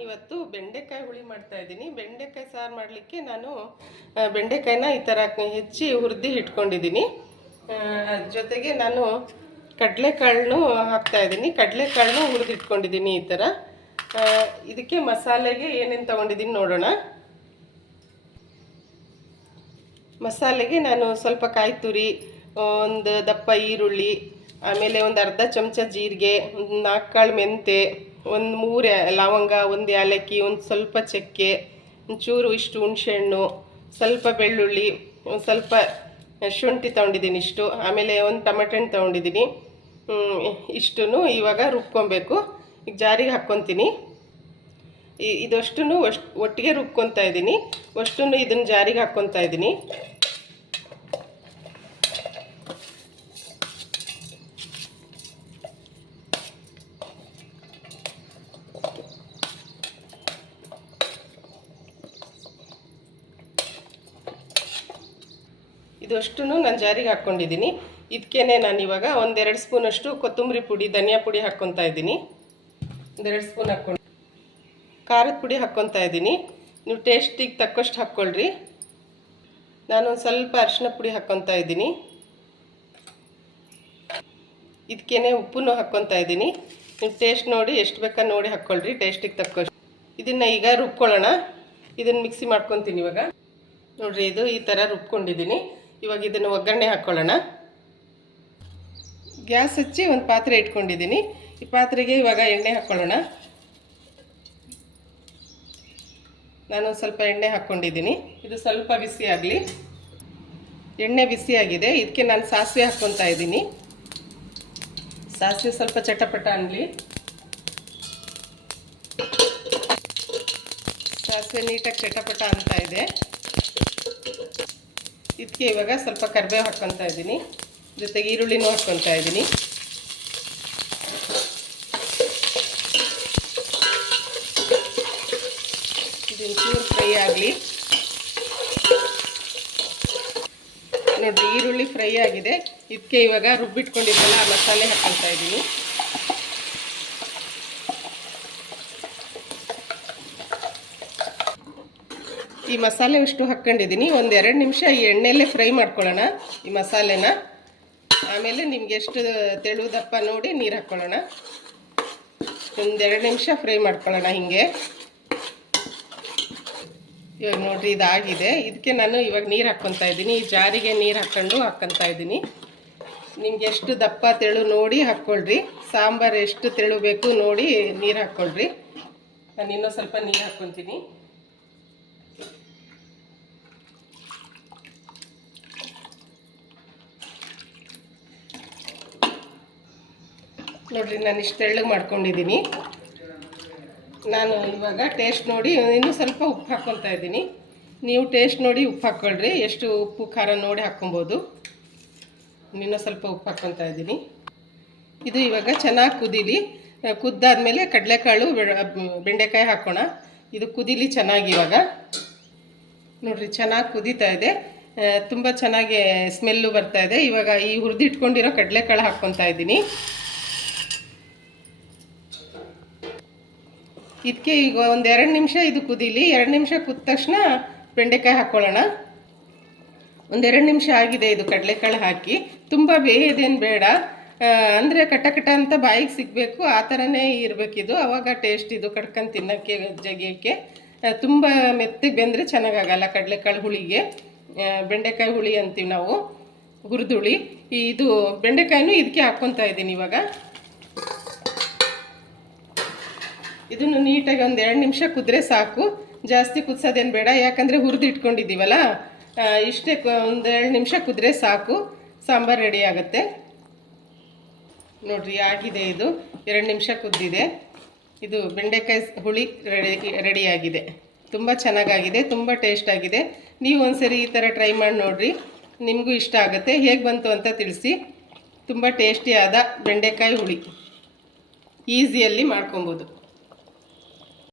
ಇವತ್ತು ಬೆಂಡೆಕಾಯಿ ಹುಳಿ ಮಾಡ್ತಾ ಇದ್ದೀನಿ. ಬೆಂಡೆಕಾಯಿ ಸಾರು ಮಾಡಲಿಕ್ಕೆ ನಾನು ಬೆಂಡೆಕಾಯಿನ ಈ ಥರ ಹೆಚ್ಚಿ ಹುರಿದು ಇಟ್ಕೊಂಡಿದ್ದೀನಿ ಜೊತೆಗೆ ನಾನು ಕಡಲೆಕಾಳನ್ನು ಹಾಕ್ತಾ ಇದ್ದೀನಿ. ಕಡಲೆಕಾಳನ್ನು ಹುರಿದು ಇಟ್ಕೊಂಡಿದ್ದೀನಿ ಈ ಥರ ಇದಕ್ಕೆ ಮಸಾಲೆಗೆ ಏನೇನು ತೊಗೊಂಡಿದ್ದೀನಿ ನೋಡೋಣ. ಮಸಾಲೆಗೆ ನಾನು ಸ್ವಲ್ಪ ಕಾಯಿ ತುರಿ ಒಂದು ದಪ್ಪ ಈರುಳ್ಳಿ ಆಮೇಲೆ ಒಂದು ಅರ್ಧ ಚಮಚ ಜೀರಿಗೆ ಒಂದು ನಾಲ್ಕು ಕಾಳು ಮೆಂತೆ, ಒಂದು ಮೂರು ಲವಂಗ, ಒಂದು ಏಲಕ್ಕಿ ಒಂದು ಸ್ವಲ್ಪ ಚಕ್ಕೆ, ಒಂಚೂರು ಇಷ್ಟು ಹುಣಸೆಹಣ್ಣು, ಸ್ವಲ್ಪ ಬೆಳ್ಳುಳ್ಳಿ, ಒಂದು ಸ್ವಲ್ಪ ಶುಂಠಿ ತೊಗೊಂಡಿದ್ದೀನಿ ಇಷ್ಟು. ಆಮೇಲೆ ಒಂದು ಟೊಮೆಟೊ ಹಣ್ಣು ತೊಗೊಂಡಿದ್ದೀನಿ. ಇಷ್ಟು ಇವಾಗ ರುಬ್ಕೊಬೇಕು. ಈಗ ಜಾರಿಗೆ ಹಾಕ್ಕೊತೀನಿ. ಇದಷ್ಟು ಒಟ್ಟಿಗೆ ರುಬ್ಕೊತಾ ಇದ್ದೀನಿ. ಅಷ್ಟು ಇದನ್ನು ಜಾರಿಗೆ ಹಾಕ್ಕೊತಾ ಇದ್ದೀನಿ. ಇದಷ್ಟು ನಾನು ಜಾರಿಗೆ ಹಾಕ್ಕೊಂಡಿದ್ದೀನಿ. ಇದಕ್ಕೇ ನಾನು ಇವಾಗ ಒಂದೆರಡು ಸ್ಪೂನಷ್ಟು ಕೊತ್ತಂಬರಿ ಪುಡಿ, ಧನಿಯಾ ಪುಡಿ ಹಾಕ್ಕೊತಾ ಇದ್ದೀನಿ. ಒಂದೆರಡು ಸ್ಪೂನ್ ಹಾಕ್ಕೊಂಡು ಖಾರದ ಪುಡಿ ಹಾಕ್ಕೊತಾ ಇದ್ದೀನಿ. ನೀವು ಟೇಸ್ಟಿಗೆ ತಕ್ಕಷ್ಟು ಹಾಕ್ಕೊಳ್ರಿ. ಒಂದು ಸ್ವಲ್ಪ ಅರಿಶಿನ ಪುಡಿ ಹಾಕ್ಕೊತಾ ಇದ್ದೀನಿ. ಇದಕ್ಕೇನೆ ಉಪ್ಪನ್ನು ಹಾಕ್ಕೊತಾ ಇದ್ದೀನಿ. ನೀವು ಟೇಸ್ಟ್ ನೋಡಿ ಎಷ್ಟು ಬೇಕಾ ನೋಡಿ ಹಾಕ್ಕೊಳ್ರಿ, ಟೇಸ್ಟಿಗೆ ತಕ್ಕಷ್ಟು. ಇದನ್ನು ಈಗ ರುಬ್ಕೊಳ್ಳೋಣ. ಇದನ್ನು ಮಿಕ್ಸಿ ಮಾಡ್ಕೊತೀನಿ ಇವಾಗ. ನೋಡ್ರಿ, ಇದು ಈ ಥರ ರುಬ್ಕೊಂಡಿದ್ದೀನಿ. ಇವಾಗ ಇದನ್ನು ಒಗ್ಗರಣೆ ಹಾಕ್ಕೊಳ್ಳೋಣ ಗ್ಯಾಸ್ ಹಚ್ಚಿ ಒಂದು ಪಾತ್ರೆ ಇಟ್ಕೊಂಡಿದ್ದೀನಿ. ಈ ಪಾತ್ರೆಗೆ ಇವಾಗ ಎಣ್ಣೆ ಹಾಕ್ಕೊಳ್ಳೋಣ ನಾನು ಸ್ವಲ್ಪ ಎಣ್ಣೆ ಹಾಕ್ಕೊಂಡಿದ್ದೀನಿ ಇದು ಸ್ವಲ್ಪ ಬಿಸಿ ಆಗಲಿ. ಎಣ್ಣೆ ಬಿಸಿ ಆಗಿದೆ. ಇದಕ್ಕೆ ನಾನು ಸಾಸಿವೆ ಹಾಕ್ಕೊತಾ ಇದ್ದೀನಿ. ಸಾಸಿವೆ ಸ್ವಲ್ಪ ಚಟಪಟ ಅನ್ನಲಿ ಸಾಸಿವೆ ನೀಟಾಗಿ ಚಟಪಟ ಅಂತ ಇದೆ. ಇದಕ್ಕೆ ಇವಾಗ ಸ್ವಲ್ಪ ಕರಿಬೇವು ಹಾಕ್ಕೊತಾ ಇದ್ದೀನಿ. ಜೊತೆಗೆ ಈರುಳ್ಳಿನೂ ಹಾಕ್ಕೊತಾ ಇದ್ದೀನಿ. ಇದೊಂಚೂರು ಚೂರು ಫ್ರೈ ಆಗಲಿ. ನೋಡಿ ಈರುಳ್ಳಿ ಫ್ರೈ ಆಗಿದೆ. ಇದಕ್ಕೆ ಇವಾಗ ರುಬ್ಬಿಟ್ಕೊಂಡಿದ್ದೆಲ್ಲ ಮಸಾಲೆ ಹಾಕ್ಕೊತಾ ಇದ್ದೀನಿ. ಈ ಮಸಾಲೆ ಅಷ್ಟು ಹಾಕ್ಕೊಂಡಿದ್ದೀನಿ. ಎರಡು ನಿಮಿಷ ಈ ಎಣ್ಣೆಯಲ್ಲೇ ಫ್ರೈ ಮಾಡ್ಕೊಳ್ಳೋಣ ಈ ಮಸಾಲೆನ. ಆಮೇಲೆ ನಿಮ್ಗೆ ಎಷ್ಟು ತೆಳು ದಪ್ಪ ನೋಡಿ ನೀರು ಹಾಕ್ಕೊಳ್ಳೋಣ. ಒಂದೆರಡು ನಿಮಿಷ ಫ್ರೈ ಮಾಡ್ಕೊಳ್ಳೋಣ ಹಿಂಗೆ. ಇವಾಗ ನೋಡ್ರಿ ಇದಾಗಿದೆ. ಇದಕ್ಕೆ ನಾನು ಇವಾಗ ನೀರು ಹಾಕ್ಕೊತಾ ಇದ್ದೀನಿ. ಈ ಜಾರಿಗೆ ನೀರು ಹಾಕ್ಕೊಂಡು ಹಾಕ್ಕೊತಾ ಇದ್ದೀನಿ. ನಿಮ್ಗೆ ಎಷ್ಟು ದಪ್ಪ ತೆಳು ನೋಡಿ ಹಾಕ್ಕೊಳ್ರಿ. ಸಾಂಬಾರು ಎಷ್ಟು ತೆಳು ಬೇಕು ನೋಡಿ ನೀರು ಹಾಕ್ಕೊಳ್ರಿ. ನಾನು ಇನ್ನೂ ಸ್ವಲ್ಪ ನೀರು ಹಾಕ್ಕೊತೀನಿ. ನೋಡ್ರಿ, ನಾನು ಇಷ್ಟು ತೆಳ್ಳಗೆ ಮಾಡ್ಕೊಂಡಿದ್ದೀನಿ ನಾನು ಇವಾಗ ಟೇಸ್ಟ್ ನೋಡಿ, ಇನ್ನೂ ಸ್ವಲ್ಪ ಉಪ್ಪು ಹಾಕ್ಕೊತಾ ಇದ್ದೀನಿ. ನೀವು ಟೇಸ್ಟ್ ನೋಡಿ ಉಪ್ಪು ಹಾಕ್ಕೊಳ್ರಿ ಎಷ್ಟು ಉಪ್ಪು ಖಾರ ನೋಡಿ ಹಾಕ್ಕೊಬೋದು. ಇನ್ನೂ ಸ್ವಲ್ಪ ಉಪ್ಪು ಹಾಕ್ಕೊತಾ ಇದ್ದೀನಿ. ಇದು ಇವಾಗ ಚೆನ್ನಾಗಿ ಕುದೀಲಿ, ಕುದ್ದಾದ್ಮೇಲೆ ಕಡಲೆಕಾಳು ಬೆಂಡೆಕಾಯಿ ಹಾಕೋಣ. ಇದು ಕುದೀಲಿ ಚೆನ್ನಾಗಿ ಇವಾಗ. ನೋಡ್ರಿ, ಚೆನ್ನಾಗಿ ಕುದೀತಾ ಇದೆ. ತುಂಬ ಚೆನ್ನಾಗಿ ಸ್ಮೆಲ್ಲು ಬರ್ತಾ ಇದೆ. ಇವಾಗ ಈ ಹುರಿದಿಟ್ಕೊಂಡಿರೋ ಕಡಲೆಕಾಳು ಹಾಕ್ಕೊತಾ ಇದ್ದೀನಿ. ಇದಕ್ಕೆ ಈಗ ಒಂದು ಎರಡು ನಿಮಿಷ ಇದು ಕುದೀಲಿ, ಎರಡು ನಿಮಿಷ ಕುದ ತಕ್ಷಣ ಬೆಂಡೆಕಾಯಿ ಹಾಕ್ಕೊಳ್ಳೋಣ ಒಂದೆರಡು ನಿಮಿಷ ಆಗಿದೆ ಇದು ಕಡಲೆಕಾಳು ಹಾಕಿ. ತುಂಬ ಬೇಯೋದೇನು ಬೇಡ. ಅಂದರೆ ಕಟ ಕಟ ಅಂತ ಬಾಯಿಗೆ ಸಿಗಬೇಕು, ಆ ಥರನೇ ಇರಬೇಕಿದು ಆವಾಗ ಟೇಸ್ಟ್ ಇದು ಕಡ್ಕೊಂಡು ತಿನ್ನೋಕ್ಕೆ ಜಗಿಯೋಕ್ಕೆ ತುಂಬ ಮೆತ್ತಗೆ ಬೆಂದರೆ ಚೆನ್ನಾಗಾಗಲ್ಲ ಕಡಲೆಕಾಳು ಹುಳಿಗೆ. ಬೆಂಡೆಕಾಯಿ ಹುಳಿ ಅಂತೀವಿ ನಾವು ಹುರಿದುಳಿ ಇದು ಬೆಂಡೆಕಾಯಿನೂ ಇದಕ್ಕೆ ಹಾಕ್ಕೊತಾ ಇದ್ದೀನಿ ಇವಾಗ. ಇದನ್ನು ನೀಟಾಗಿ ಒಂದು ಎರಡು ನಿಮಿಷ ಕುದ್ರೆ ಸಾಕು. ಜಾಸ್ತಿ ಕುದಿಸೋದೇನು ಬೇಡ. ಯಾಕಂದರೆ ಹುರಿದು ಇಟ್ಕೊಂಡಿದ್ದೀವಲ್ಲ ಇಷ್ಟೇ ಒಂದು ಎರಡು ನಿಮಿಷ ಕುದ್ರೆ ಸಾಕು. ಸಾಂಬಾರು ರೆಡಿ ಆಗುತ್ತೆ. ನೋಡ್ರಿ, ಆಗಿದೆ ಇದು. ಎರಡು ನಿಮಿಷ ಕುದ್ದಿದೆ. ಇದು ಬೆಂಡೆಕಾಯಿ ಹುಳಿ ರೆಡಿ ರೆಡಿಯಾಗಿದೆ ತುಂಬ ಚೆನ್ನಾಗಾಗಿದೆ, ತುಂಬ ಟೇಸ್ಟ್ ಆಗಿದೆ. ನೀವು ಒಂದ್ಸರಿ ಈ ಥರ ಟ್ರೈ ಮಾಡಿ ನೋಡಿರಿ. ನಿಮಗೂ ಇಷ್ಟ ಆಗುತ್ತೆ. ಹೇಗೆ ಬಂತು ಅಂತ ತಿಳಿಸಿ. ತುಂಬ ಟೇಸ್ಟಿಯಾದ ಬೆಂಡೆಕಾಯಿ ಹುಳಿ. ಈಸಿಯಲ್ಲಿ ಮಾಡ್ಕೊಬೋದು.